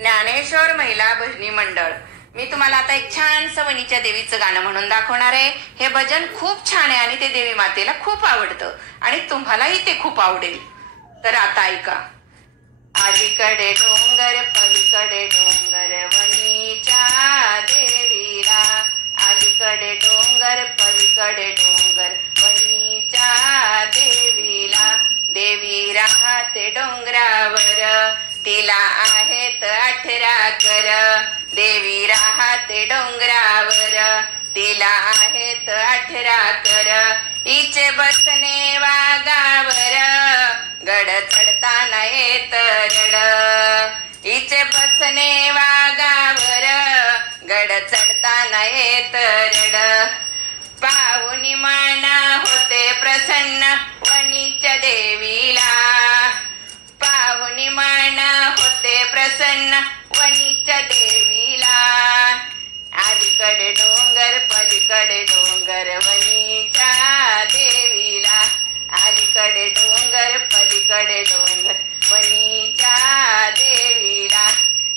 ज्ञानेश्वर महिला भजनी मंडळ। मी तुम्हाला आता एक छानसं वणीच्या देवीचं गाणं म्हणून दाखवणार आहे। हे भजन खूप छान आहे आणि ते देवी मातेला खूप आवडतं आणि तुम्हालाही ते खूप आवडेल। तर आता ऐका। अलीकडे डोंगर पलीकडे डोंगर वणीच्या देवीला, अलीकडे डोंगर पलीकडे डोंगर वणीच्या देवीला, देवी राहते डोंगरावर तिला आहेत 18 कर, देवी राहते डोंगरावर तिला आहेत 18 कर, हिचे बसणे वाघावर गड चढताना येत रड, हिचे बसणे वाघावर गड चढताना येत रड, पाहुणी मना होते प्रसन्न वणीच्या देवीला, पाहुणी मना होते प्रसन्न वणीच्या देवीला, अलीकडे डोंगर पलीकडे डोंगर वणीच्या देवीला, अलीकडे डोंगर पलीकडे डोंगर वणीच्या देवीला,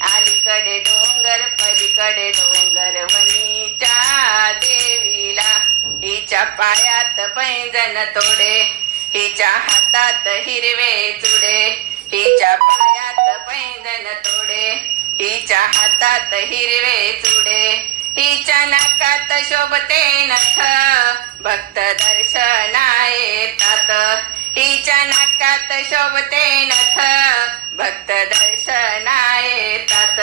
अलीकडे डोंगर पलीकडे डोंगर वणीच्या देवीला, हिच्या पायात पैंजण तोडे हिच्या हातात हिरवे चुडे, हिच्या पायात पैंजण तोडे हिच्या हातात हिरवे चुडे, हिच्या नाकात शोभते नथ भक्त दर्शना येतात, हिच्या नाकात शोभते नथ भक्त दर्शना येतात,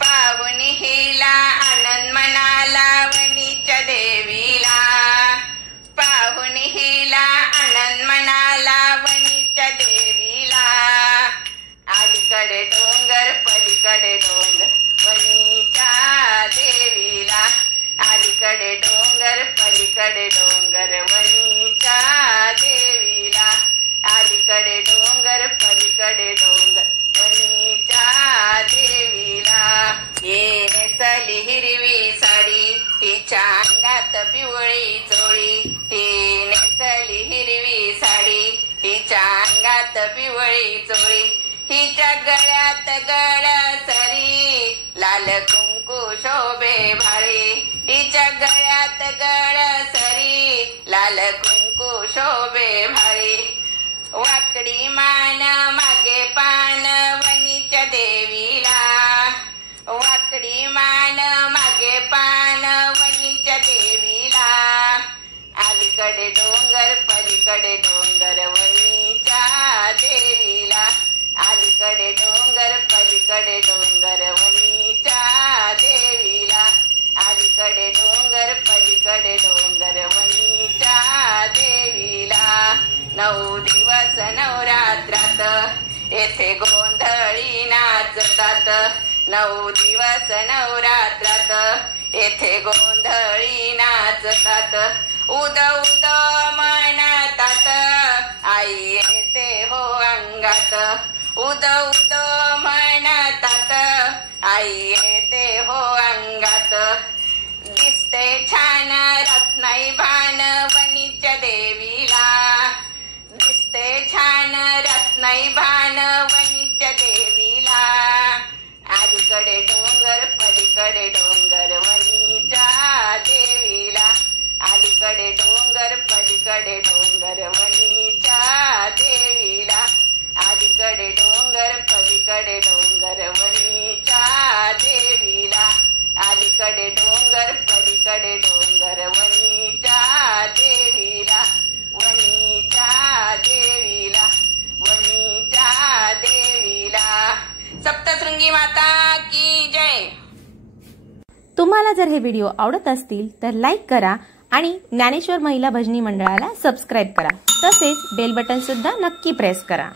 पाहुणी हिला आनंद मनाला वणीच्या देवीला, पाहुणी हिला आनंद मनाला वणीच्या देवीला, अलीकडे डोंगर पलीकडे डोंगर वणीच्या देवीला, अलीकडे डोंगर पलीकडे डोंगर वणीच्या देवीला, अलीकडे डोंगर पलीकडे डोंगर वणीच्या देवीला, ये नेसली हिरवी साडी हिच्या अंगात पिवळी चोळी, ही नेसली हिरवी साडी हिच्या अंगात पिवळी चोळी, हिच्या गळ्यात गळसरी लाल कुंकू शोभे भाळी, हिच्या गळ्यात गळसरी लाल कुंकू शोभे भाळी, वाकडी मान मागे पान वणीच्या देवीला, वाकडी मान मागे पान वणीच्या देवीला, अलीकडे डोंगर पलीकडे डोंगर वणीच्या देवीला, अलीकडे डोंगर पलीकडे डोंगर वणीच्या देवीला, अलीकडे डोंगर पलीकडे डोंगर वणीच्या देवीला, 9 दिवस नवरात्रात येथे गोंधळी नाचतात, 9 दिवस नवरात्रात येथे गोंधळी नाचतात, उद उद म्हणतात आई येते हो अंगात, उद उद म्हणतात आई येते हो अंगात, दिसते छान रत्नाई भान वणीच्या देवीला, दिसते छान रत्नाई भान वणीच्या देवीला, अलीकडे डोंगर पलीकडे डोंगर वणीच्या देवीला, अलीकडे डोंगर पलीकडे डोंगर वणीच्या देवीला, अलीकडे डोंगर पलीकडे डोंगर वणीच्या देवीला, अलीकडे डोंगर पलीकडे डोंगर वणीच्या देवीला, वणीच्या देवीला, वणीच्या देवीला। सप्तशृंगी माता की जय। तुम्हाला जर हे व्हिडिओ आवडत असतील तर लाईक करा आणि ज्ञानेश्वर महिला भजनी मंडळाला सबस्क्राईब करा, तसेच बेल बटन सुद्धा नक्की प्रेस करा।